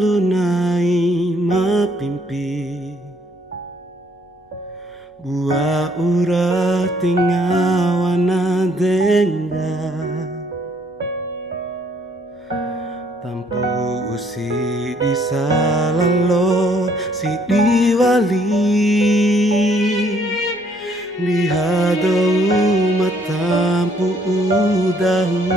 lunai mapimpi Bua ura tingawana dengga Tampu usi di salalo si diwali Di hadau matampu udahu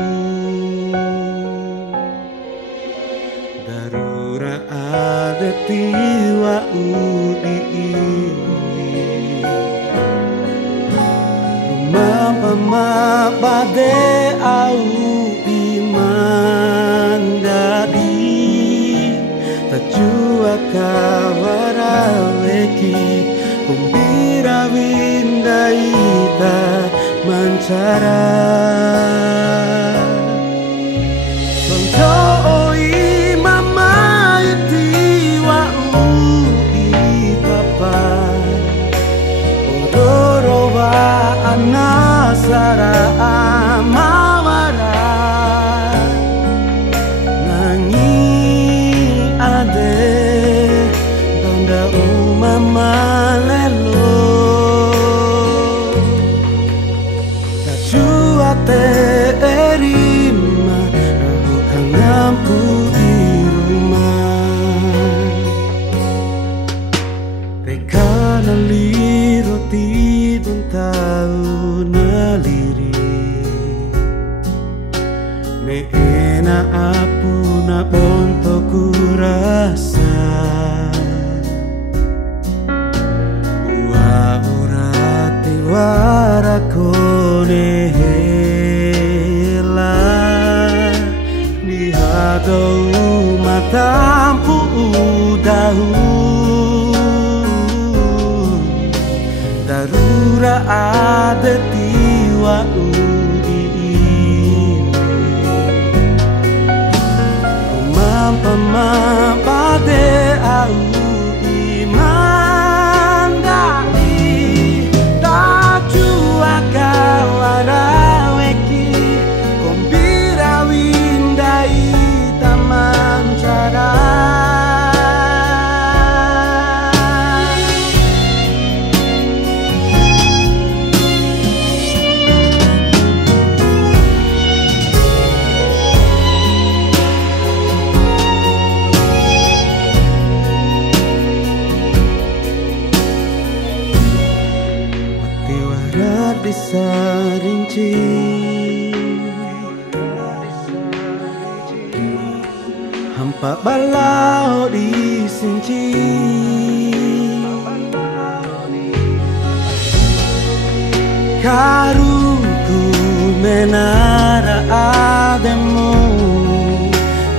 Darura ada tiwa udi Mama bade au imandadi Tajua kawaraweki Kumbira windaita mancara Sonto oi mama iti wa ui papa Odoro wa anasara amawara Nangi ade Tanda umama lelo Kacua te erima Rahu kangampu di rumah Tekana liro tidun tahu naliri Me ena apuna bonto kurasa Ua urati warakone hela Di hadau matampu udahu Darura ada tiwa udi ini Umam-pama bade au imandai Tajua kawaraweki Kombira windai taman cara Desa rinci Hampa balau di sinci Karuku menara ademu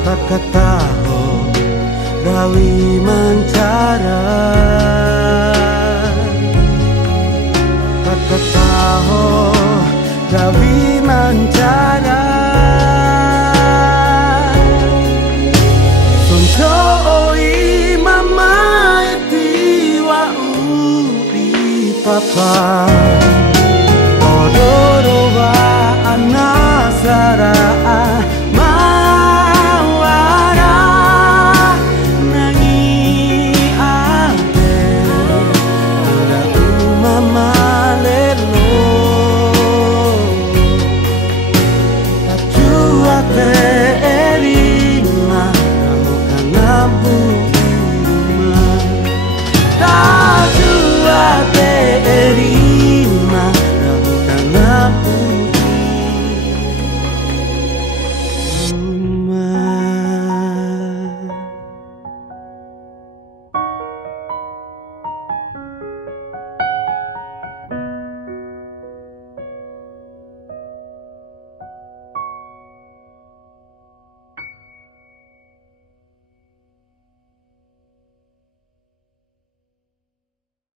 Tak kataho rawi mancara Ketaho gawi mancara Sonto oi mama iti wa ubi papa Odo